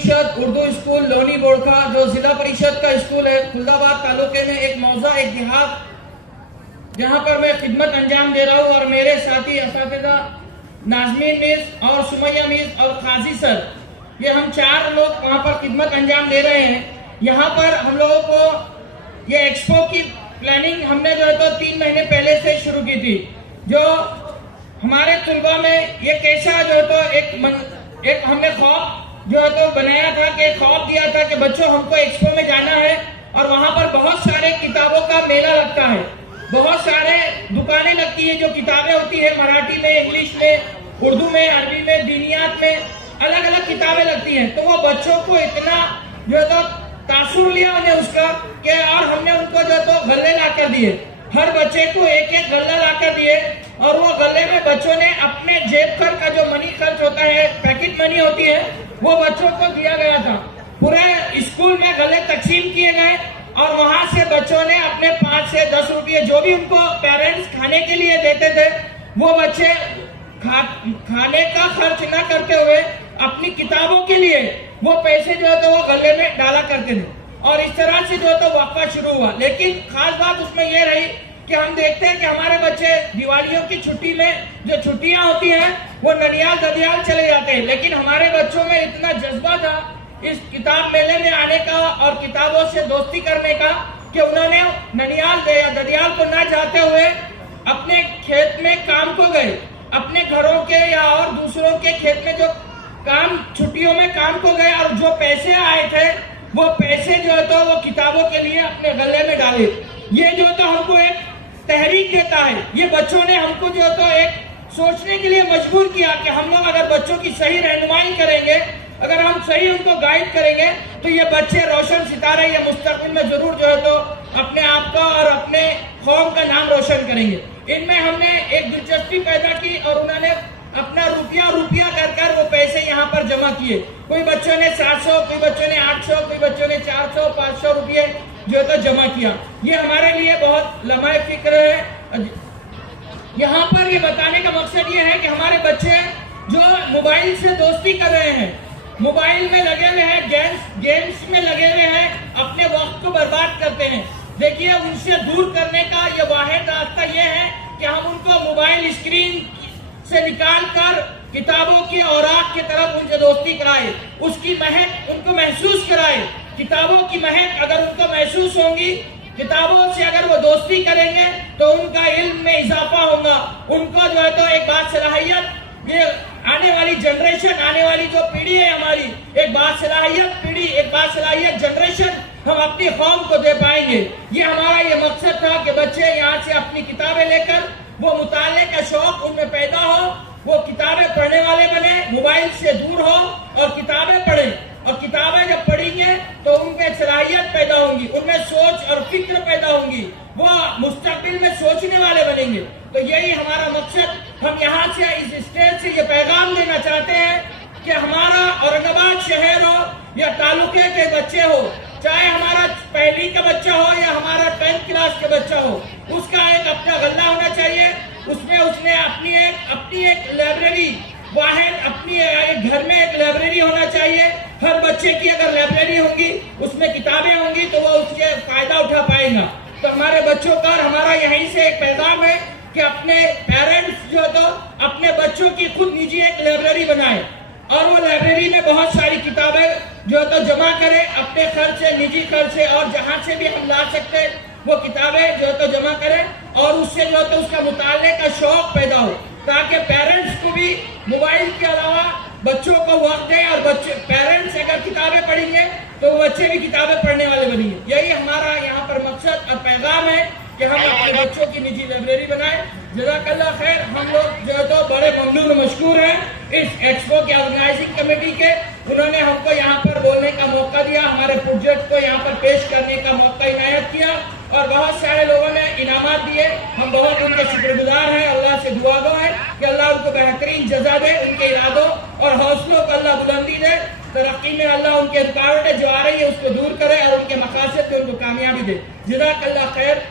परिषद उर्दू स्कूल लोनी बोड़खा, जो जिला परिषद का स्कूल है खुलदाबाद तालुके में, एक मौजा एक देहात जहाँ पर मैं खिदमत अंजाम दे रहा हूँ, और मेरे साथी असातिज़ा नाज़मीन मिस और सुमैया मिस और काजी सर, ये हम 4 लोग वहाँ पर खिदमत अंजाम दे रहे हैं। यहाँ पर हम लोगों को ये एक्सपो की प्लानिंग हमने जो है तो 3 महीने पहले से शुरू की थी। जो हमारे तुलबा में ये कैसा जो है तो एक हमने ख्वाब जो है तो बनाया था, कि ख्वाब दिया था कि बच्चों हमको एक्सपो में जाना है, और वहाँ पर बहुत सारे किताबों का मेला लगता है, बहुत सारे दुकानें लगती है, जो किताबें होती है मराठी में, इंग्लिश में, उर्दू में, अरबी में, दीनियात में, अलग अलग किताबें लगती हैं। तो वो बच्चों को इतना जो है तो तासुर लिया उन्हें उसका, कि और हमने उनको जो है तो गल्ले ला कर दिए, हर बच्चे को एक एक गल्ला ला कर दिए, और वो गले में बच्चों ने अपने जेब खर्च का जो मनी खर्च होता है, पैकेट मनी होती है, वो बच्चों को दिया गया था। पूरे स्कूल में गले तकसीम किए गए, और वहां से बच्चों ने अपने 5 से 10 रुपये जो भी उनको पेरेंट्स खाने के लिए देते थे, वो बच्चे खाने का खर्च न करते हुए अपनी किताबों के लिए वो पैसे जो है तो वो गले में डाला करते थे, और इस तरह से जो है तो वाक़ा शुरू हुआ। लेकिन खास बात उसमें ये रही कि हम देखते हैं कि हमारे बच्चे दिवालियों की छुट्टी में जो छुट्टियां होती हैं वो ननियाल ददियाल चले जाते हैं, लेकिन हमारे बच्चों में इतना जज्बा था इस किताब मेले में आने का और किताबों से दोस्ती करने का, कि उन्होंने ननियाल या ददियाल को न जाते हुए अपने खेत में काम को गए, अपने घरों के या और दूसरों के खेत में जो काम छुट्टियों में काम को गए, और जो पैसे आए थे वो पैसे जो है तो वो किताबों के लिए अपने गले में डाले। ये जो तो हमको एक तहरीक देता है, ये बच्चों ने हमको जो तो एक सोचने के लिए मजबूर किया कि हम लोग अगर बच्चों की सही रहनुमाई करेंगे, अगर हम सही उनको गाइड करेंगे, तो ये बच्चे रोशन सितारे ये मुस्तकबिल में जरूर जो है तो अपने आप का और अपने कौम का नाम रोशन करेंगे। इनमें हमने एक दिलचस्पी पैदा की, और उन्होंने अपना रुपया कर वो पैसे यहाँ पर जमा किए। कोई बच्चों ने 700, कोई बच्चों ने 800, कोई बच्चों ने 400, 500 रुपये जो तो जमा किया। ये हमारे लिए बहुत लम्हा फिक्र है। यहाँ पर ये बताने का मकसद ये है कि हमारे बच्चे जो मोबाइल से दोस्ती कर रहे हैं, मोबाइल में लगे हुए हैं, गेम्स में लगे हुए हैं, अपने वक्त को बर्बाद करते हैं। देखिए, उनसे दूर करने का ये वाहिद रास्ता ये है कि हम उनको मोबाइल स्क्रीन से निकाल कर किताबों की औराक की तरफ उनसे दोस्ती कराए, उसकी महक उनको महसूस कराए। किताबों की महक अगर उनको महसूस होंगी, किताबों से अगर वो दोस्ती करेंगे, तो उनका इल्म में इजाफा होगा, उनको जो है तो एक बात सलाहियत, ये आने वाली जनरेशन, आने वाली जो पीढ़ी है हमारी, एक बात सलाहियत पीढ़ी, एक बात सलाहियत जनरेशन हम अपनी कौम को दे पाएंगे। ये हमारा ये मकसद था कि बच्चे यहाँ से अपनी किताबें लेकर वो मुताले का शौक उनमें पैदा हो, वो किताबें पढ़ने वाले बने, मोबाइल से दूर हो और किताबें पढ़ें। और किताबें जब पढ़ेंगे तो उनमें सलाहियत पैदा होंगी, उनमें सोच और फिक्र पैदा होंगी, वो मुस्तकबिल में सोचने वाले बनेंगे। तो यही हमारा मकसद। हम यहाँ से इस स्टेज से ये पैगाम देना चाहते हैं कि हमारा औरंगाबाद शहर हो या तालुके के बच्चे हो, चाहे हमारा पहली का बच्चा हो या हमारा 10th क्लास का बच्चा हो, उसका एक अपना गल्ला होना चाहिए। उसमें उसने अपनी एक लाइब्रेरी वाहिद, अपनी एक घर में एक लाइब्रेरी होना चाहिए। हर बच्चे की अगर लाइब्रेरी होंगी, उसमें किताबें होंगी, तो वो उसके फायदा उठा पाएगा। तो हमारे बच्चों का हमारा यहीं से एक पैगाम है कि अपने पेरेंट्स जो तो अपने बच्चों की खुद निजी एक लाइब्रेरी बनाए, और वो लाइब्रेरी में बहुत सारी किताबें जो तो जमा करें अपने खर्च से, निजी खर्च से, और जहाँ से भी हम ला सकते वो किताबें जो तो जमा करें, और उससे जो तो उसका मुताले का शौक पैदा हो, ताकि पेरेंट्स को भी मोबाइल के अलावा बच्चों को वक्त दें, और बच्चे पेरेंट्स अगर किताबें पढ़ेंगे तो बच्चे भी किताबें पढ़ने वाले बनेंगे। यही हमारा यहाँ पर मकसद और पैगाम है कि हम अपने बच्चों की निजी लाइब्रेरी बनाएं। जज़ाकल्लाह खैर। हम लोग जो है तो बड़े ममनून मशकूर हैं इस एक्सपो के ऑर्गेनाइजिंग कमेटी के, उन्होंने हमको यहाँ पर बोलने का मौका दिया, हमारे प्रोजेक्ट को यहाँ पर पेश करने का मौका इनायत किया, और बहुत सारे लोगों ने इनामात दिए। हम बहुत उनके शुक्रगुजार हैं, अल्लाह से दुआ गो है कि अल्लाह उनको बेहतरीन जज़ा दे, उनके इरादों और हौसलों को अल्लाह बुलंदी दे, तरक्की में अल्लाह उनके रुकावटें जो आ रही है उसको दूर करे, और उनके मकासद में उनको कामयाबी दे। जज़ाकल्लाह खैर।